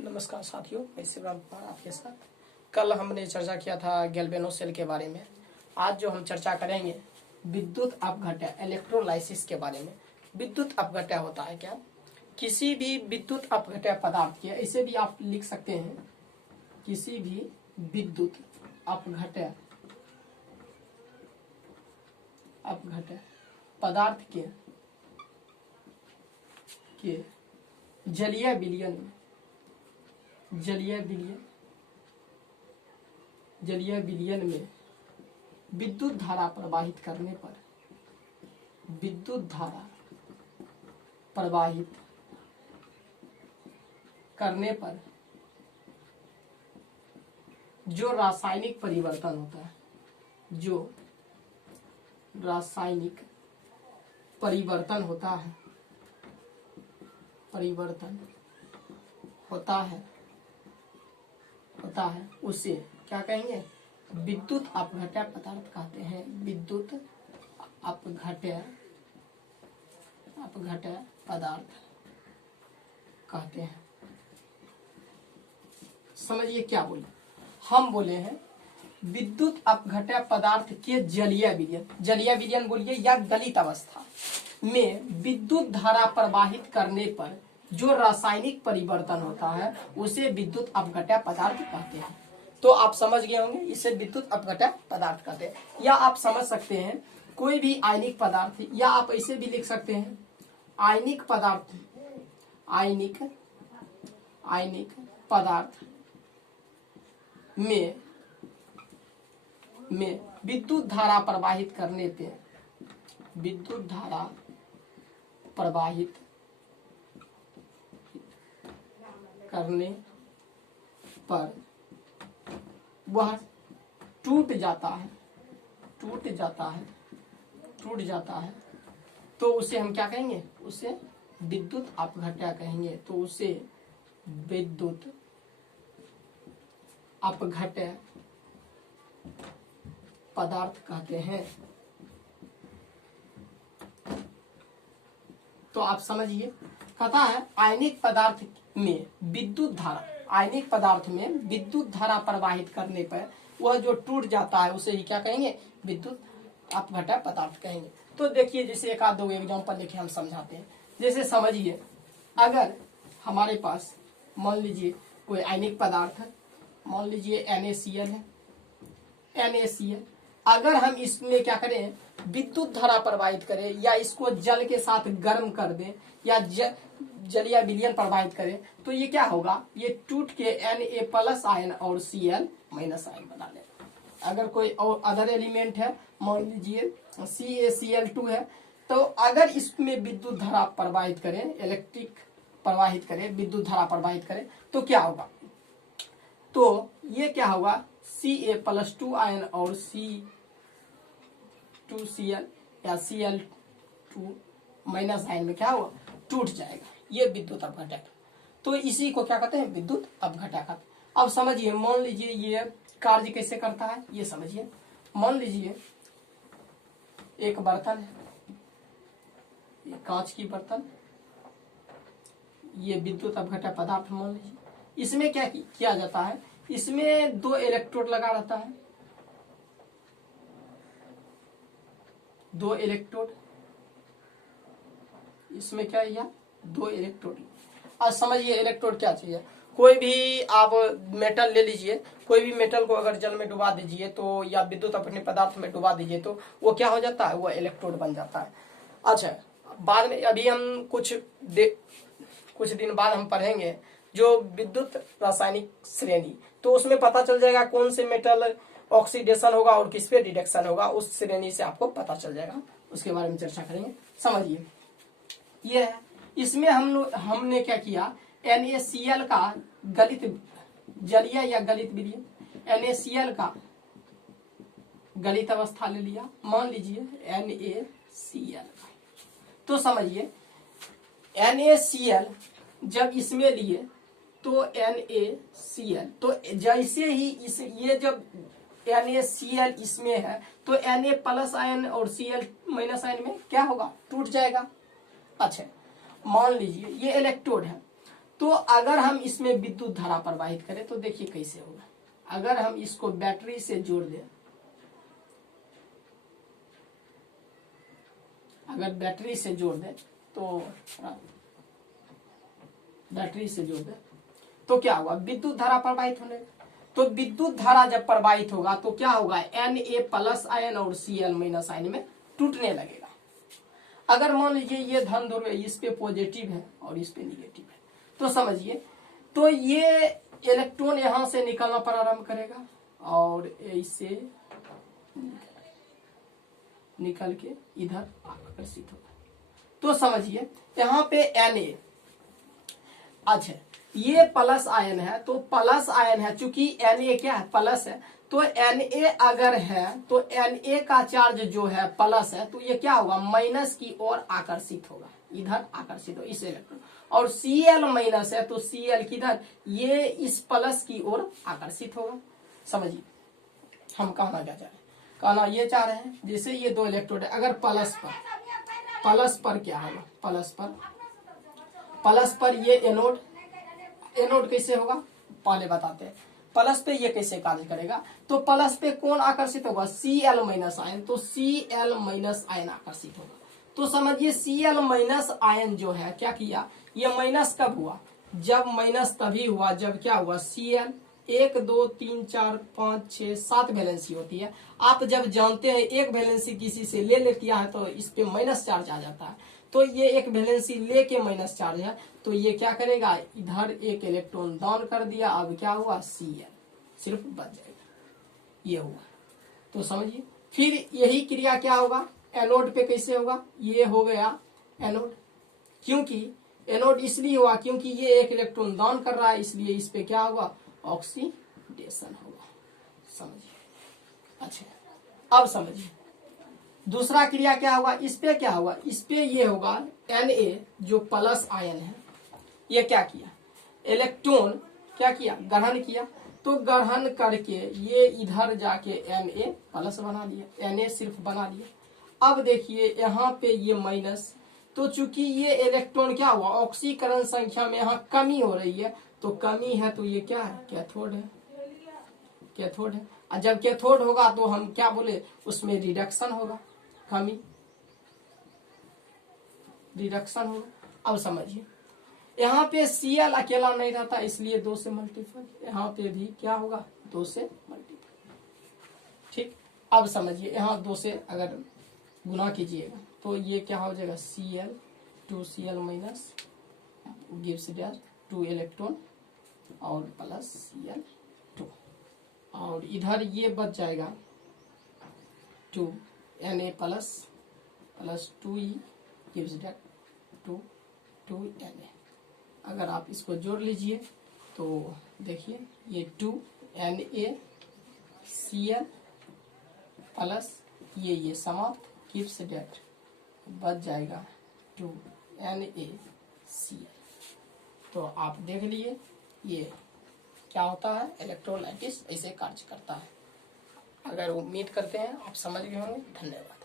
नमस्कार साथियों, मैं शिवराम कुमार आपके साथ। कल हमने चर्चा किया था गैल्वेनो सेल के बारे में। आज जो हम चर्चा करेंगे विद्युत अपघट्य इलेक्ट्रोलाइसिस के बारे में। विद्युत अपघट्य होता है क्या? किसी भी विद्युत अपघट्य पदार्थ के, इसे भी आप लिख सकते हैं, किसी भी विद्युत अपघट्य पदार्थ के जलीय विलयन में विद्युत धारा प्रवाहित करने पर जो रासायनिक परिवर्तन होता है, उसे क्या कहेंगे? विद्युत अपघट्य पदार्थ कहते हैं। विद्युत अपघट्य पदार्थ कहते हैं। समझिए क्या बोले हम? बोले हैं विद्युत अपघट्य पदार्थ के जलीय विलयन बोलिए या गलित अवस्था में विद्युत धारा प्रवाहित करने पर जो रासायनिक परिवर्तन होता है उसे विद्युत अपघट्य पदार्थ कहते हैं। तो आप समझ गए होंगे, इसे विद्युत अपघट्य पदार्थ कहते हैं। या आप समझ सकते हैं कोई भी आयनिक पदार्थ, या आप ऐसे भी लिख सकते हैं आयनिक पदार्थ में विद्युत धारा प्रवाहित करने पर वह टूट जाता है तो उसे हम क्या कहेंगे? उसे विद्युत अपघट्य कहेंगे। तो उसे विद्युत अपघट्य पदार्थ कहते हैं। तो आप समझिए, कहता है आयनिक पदार्थ में विद्युत धारा प्रवाहित करने पर वह जो टूट जाता है उसे ही क्या कहेंगे? विद्युत अपघट्य पदार्थ कहेंगे। तो देखिए, जैसे एक आध दो एग्जांपल लेके हम समझाते हैं। जैसे समझिए, अगर हमारे पास मान लीजिए कोई आयनिक पदार्थ है, मान लीजिए NaCl है। NaCl अगर हम इसमें क्या करें? विद्युत धारा प्रवाहित करें, या इसको जल के साथ गर्म कर दें, या जलीय विलयन प्रवाहित करें, तो ये क्या होगा? ये टूट के Na+ आयन और Cl- आयन बना ले। अगर कोई और अदर एलिमेंट है, मान लीजिए CaCl2 है, तो अगर इसमें विद्युत धारा प्रवाहित करें, विद्युत धारा प्रवाहित करें, तो क्या होगा? तो ये क्या होगा? Ca+2 आयन और C2Cl या Cl2- आयन में क्या होगा? टूट जाएगा। ये विद्युत अपघट्य। तो इसी को क्या कहते हैं? विद्युत अपघट्य कहते हैं। अब समझिए, मान लीजिए ये कार्य कैसे करता है, ये समझिए। मान लीजिए एक बर्तन है, ये कांच की बर्तन, ये विद्युत अपघट्य पदार्थ मान लीजिए। इसमें क्या किया जाता है? इसमें 2 इलेक्ट्रोड लगा रहता है। 2 इलेक्ट्रोड इसमें क्या है? 2 इलेक्ट्रोड। आज समझिए इलेक्ट्रोड क्या चीज है। कोई भी आप मेटल ले लीजिए, कोई भी मेटल को अगर जल में डुबा दीजिए तो, या विद्युत अपने पदार्थ में डुबा दीजिए, तो वो क्या हो जाता है? वो इलेक्ट्रोड बन जाता है। अच्छा, बाद में अभी हम कुछ दिन बाद हम पढ़ेंगे जो विद्युत रासायनिक श्रेणी, तो उसमें पता चल जाएगा कौन से मेटल ऑक्सीडेशन होगा और किस पे रिडक्शन होगा। उस श्रेणी से आपको पता चल जाएगा, उसके बारे में चर्चा करेंगे। समझिए, ये है। इसमें हमने क्या किया? NaCl का जलीय या गलित विलयन, NaCl का गलित अवस्था ले लिया, मान लीजिए NaCl। तो समझिए NaCl जब इसमें लिए तो NaCl, तो जैसे ही ये जब NaCl इसमें है तो Na+ आयन और Cl- आयन में क्या होगा? टूट जाएगा। अच्छा, मान लीजिए ये इलेक्ट्रोड है, तो अगर हम इसमें विद्युत धारा प्रवाहित करें तो देखिए कैसे होगा। अगर हम इसको बैटरी से जोड़ दें, अगर बैटरी से जोड़ दें तो बैटरी से जोड़ दें तो क्या होगा, विद्युत धारा प्रवाहित होने। तो विद्युत धारा जब प्रवाहित होगा तो क्या होगा, Na+ आयन और Cl- आयन में टूटने लगेगा। अगर मान लीजिए ये धन ध्रुव है, इस पे पॉजिटिव है और इस पे निगेटिव है, तो समझिए तो ये इलेक्ट्रॉन यहां से निकलना प्रारंभ करेगा और इससे निकल के इधर आकर्षित होगा। तो समझिए यहाँ पे Na, अच्छा ये प्लस आयन है, तो प्लस आयन है, चूंकि Na क्या है, प्लस है, तो Na अगर है तो Na का चार्ज जो है प्लस है, तो ये क्या होगा, माइनस की ओर आकर्षित होगा, इधर आकर्षित हो इस इलेक्ट्रॉन। और Cl- है तो Cl किधर, ये इस प्लस की ओर आकर्षित होगा। समझिए हम कहना क्या चाह रहे हैं, कहना ये चाह रहे हैं जैसे ये दो इलेक्ट्रोड है, अगर प्लस पर क्या होगा, प्लस पर ये एनोड कैसे होगा पहले बताते हैं। प्लस पे ये कैसे कार्य करेगा, तो प्लस पे कौन आकर्षित होगा, Cl- आयन, तो Cl- आयन आकर्षित होगा। तो समझिए Cl- आयन जो है क्या किया, ये माइनस कब हुआ, जब माइनस तभी हुआ जब क्या हुआ, Cl 1 2 3 4 5 6 7 वैलेंसी होती है। आप जब जानते हैं एक वैलेंसी किसी से ले लिया है तो इस पे माइनस चार्ज आ जाता है, तो ये एक वैलेंसी लेके माइनस चार्ज है, तो ये क्या करेगा, इधर एक इलेक्ट्रॉन दान कर दिया, अब क्या हुआ, Cl सिर्फ बच जाएगा, ये हुआ। तो समझिए फिर यही क्रिया क्या होगा, एनोड पे कैसे होगा, ये हो गया एनोड, क्योंकि एनोड इसलिए हुआ क्योंकि ये एक इलेक्ट्रॉन दान कर रहा है, इसलिए इस पे क्या होगा, ऑक्सीडेशन होगा। समझिए, अच्छा अब समझिए दूसरा क्रिया क्या होगा, इस पे क्या होगा, इस पे ये होगा Na जो प्लस आयन है, ये क्या किया, इलेक्ट्रॉन क्या किया, ग्रहण किया, तो ग्रहण करके ये इधर जाके Na+ बना लिया, Na सिर्फ बना लिया। अब देखिए यहाँ पे ये माइनस, तो चूंकि ये इलेक्ट्रॉन क्या हुआ, ऑक्सीकरण संख्या में यहाँ कमी हो रही है, तो कमी है तो ये क्या है, कैथोड है, कैथोड है। और जब कैथोड होगा तो हम क्या बोले, उसमें रिडक्शन होगा, कमी रिडक्शन होगा। अब समझिए यहाँ पे Cl अकेला नहीं रहता, इसलिए 2 से मल्टीप्लाई, यहाँ पे भी क्या होगा, 2 से मल्टीप्लाई। ठीक, अब समझिए यहाँ 2 से अगर गुना कीजिएगा तो ये क्या हो जाएगा, Cl 2Cl- gives that 2 electron और प्लस Cl2, और इधर ये बच जाएगा 2 Na plus 2E gives that 2 Na। अगर आप इसको जोड़ लीजिए तो देखिए ये 2 Na Cl प्लस ये समाप्त गिव्स दैट बच जाएगा 2 NaCl। तो आप देख लिए ये क्या होता है, इलेक्ट्रोलाइटिस ऐसे कार्य करता है। अगर उम्मीद करते हैं आप समझ गए होंगे। धन्यवाद।